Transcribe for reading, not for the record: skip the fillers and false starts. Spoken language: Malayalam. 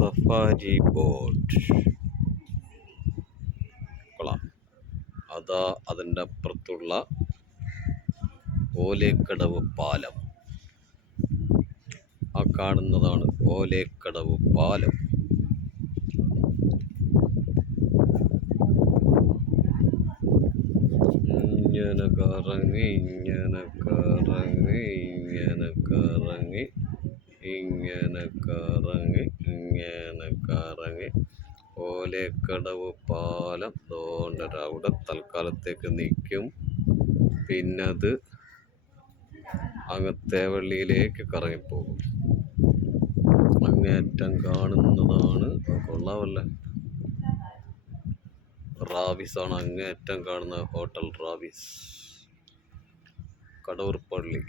സഫാരി ബോട്ട് കൊള്ളാം. അതാ അതിൻ്റെ അപ്പുറത്തുള്ള ഓലേക്കടവ് പാലം. ആ കാണുന്നതാണ് ഓലേക്കടവ് പാലം. ഇങ്ങനെ കറങ്ങി ഇങ്ങനെ കറങ്ങി ഇങ്ങനെ കറങ്ങി ഇങ്ങനെ കറങ്ങി ഇങ്ങനെ കറങ്ങി ഓലേക്കടവ് പാലം തോണ്ടര അവിടെ തൽക്കാലത്തേക്ക് നിൽക്കും. പിന്നത് അങ്ങ് തേവള്ളിയിലേക്ക് കറങ്ങിപ്പോകും. അങ്ങേറ്റം കാണുന്നതാണ്, കൊള്ളാമല്ലേ, റാവിസ് ആണ് അങ്ങേറ്റം കാണുന്ന ഹോട്ടൽ റാവിസ്, കടൂർ പള്ളി.